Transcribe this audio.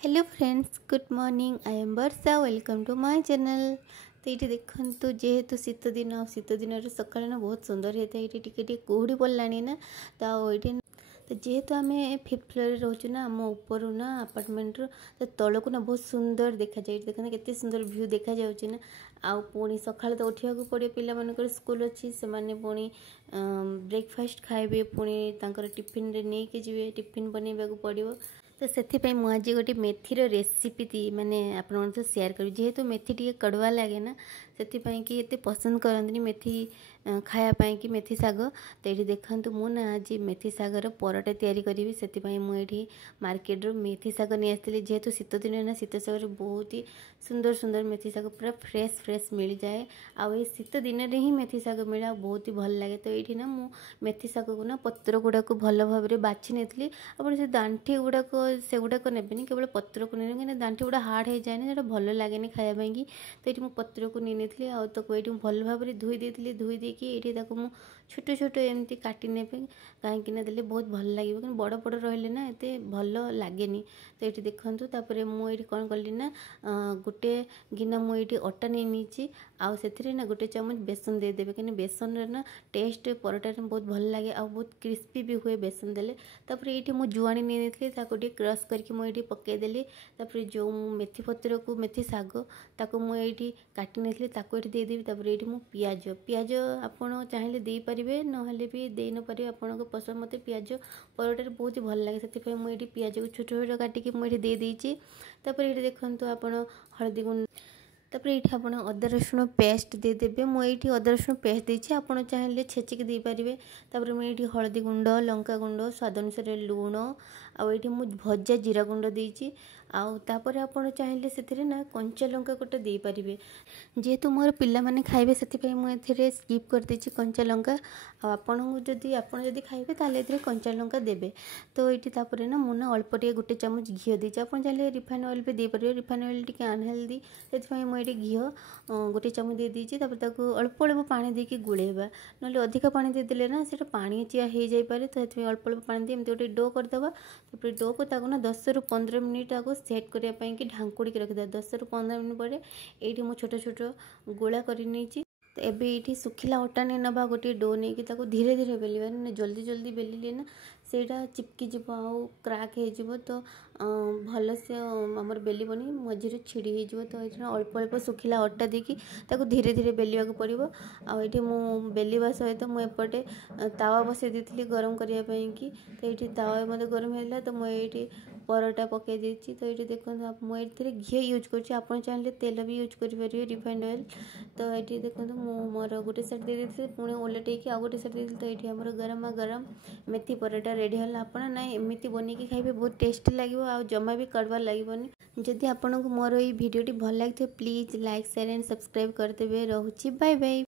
Hello friends, good morning. I am Varsha. Welcome to my channel. तो ये देखो जेहेतु शीत दिन शीत दिन सकाल ना बहुत सुंदर होता है। ये टिके कुहुड़ी पड़लानी ना तो ये तो जेहेतु आम 5th फ्लोर रोचु ना आम ऊपर ना आपार्टमेंट तो तौक ना बहुत सुंदर देखा जाए। देखना केते सुंदर व्यू देखा जाउछि ना। आउ पुणी सकाल तो उठा पड़े पिला मानकर स्कूल अच्छी से माने पुणी ब्रेकफास्ट खाइबे पुणी तांकर टिफिन रे नहीं के जीवे टिफिन बनैबा को पड़िबो। तो से मुझे गोटे मेथीर रेसिपी माने आप सेयार करी। जेहेतु मेथी टी कड़वा लगे ना से कि ये पसंद करते मेथी खायापाई कि मेथी साग। तो ये देखूँ मु ना आज मेथी सागर परटा तैयारी करी से मुझे मार्केट रू मेथी साग नहीं आसती। जेहेतु शीत दिन ना शीत सागर बहुत ही सुंदर सुंदर मेथी साग पूरा फ्रेश मिल जाए। आउ ये शीत दिन में ही मेथी साग मिले बहुत ही भल लगे। तो ये ना मु मेथी साग को ना पत्र गुड़ाक भल भाव में बाछि नहीं आप से दांठी गुड़ाक से गुड़ाक नेबेनि केवल पत्र को नहीं कहीं दांठी गुड़ा हार्ड हो जाए ना भल लगे खायापाई। तो ये पत्र को नहीं आउ ये भल भाव में धोई देती धोई देकी ये छोट छोट एमती काटी ने कहीं देले बहुत भल लगे कि बड़ बड़ रही ना ये भल लगे। तो ये देखूँ मुझे कौन कली ना गोटे गिना मुझे अटा नहीं आउ से ना गोटे चामच बेसन देदेवे कहीं बेसन ना टेस्ट परटा बहुत भल लगे आ बहुत क्रिस्पी भी हुए बेसन देले। तापर ये मुझे जुआणी नहीं क्रश करके मुझे पकईदेली। जो मेथी पत्र को मेथी साग ताको मुझे काटी नहीं ये देदेवी। ये पियाज पियाज आपड़ चाहिए दे पारे ना भी दे न पारे आपण पसंद। मत पियाज परोटार बहुत ही भल लगे से मुझे पियाज को छोट छोट काटिकी मुझे दे देती। ये देखो आप हलदी गुंड तापर ये आप अदा रसुण पेस्ट देदेवे। मुझे अदा रसुण पेस्ट देती आप चाहिए छेचिकी दे पारे। तापर मुझे हलदी गुंड लंका गुंड स्वाद अनुसार लुण आउे मुझे भजा जीरा गुंड देती। आउे आप चाहिए से ना कंचा लंका गोटे दे पारे। जेहेतु मोर पिला माने खाइबे से मुझे स्किप कर देछि कंचा लंका। आपन जदि खाइबे ताले कंचा लंका देबे। तो ये ना मुना अल्प टे गोटे चामच घी देछि। आप चाहिए रिफाइन ऑयल भी दे पारे। रिफाइन ऑयल टी अनहेल्दी से मुझे घी गोटे चामच दे देछि। अल्प अल्प पानी देके गुलेबा ना अधिक पानी देदेले ना से पानी चिया हो जाए पारे। तो ये अल्प अल्प पानी दे गोटे डो करदे। डो को ना 10 ରୁ 15 मिनिट आगे सेट करने की ढांकुड़ी रखिदा। 10 ରୁ 15 मिनिट पर ये मुझे छोट छोट गोला कर नहीं। तो एबे ये सुखिला अटा नहीं ना गोटे डो नहीं कि धीरे धीरे बेलिबा ना जल्दी जल्दी बेलिले ना सेटा चिपकी जीव आउ क्राक हो। तो भल से आमर बेलबनी मझे छिड़ी हो। तो ये अल्प अल्प सुखिला अटा देकी धीरे धीरे बेलिया पड़ो। आउे मु बेलिबा सहित मुझे तावा बसई दी गरम करने की। तो ये तावा मत गरम है तो मुझे परोटा पकई देती। तो ये देखो मुझे घी यूज कर चाहिए तेल भी यूज कर रिफाइंड ऑयल। तो ये देखो मोर गोटे साइड दे देती पुणी ओलटेक आउ गोटे साइड देती। तो ये आमर गरम गरम मेथी परोटा रेडी है। आपड़ ना एमती बनैकी खाइबे बहुत टेस्टी लगे आ जमा भी कड़वा लगभग। जदि आपको मोर ये भिडियोटी भल लगे please like share and subscribe करदेवे। Rochi bye bye.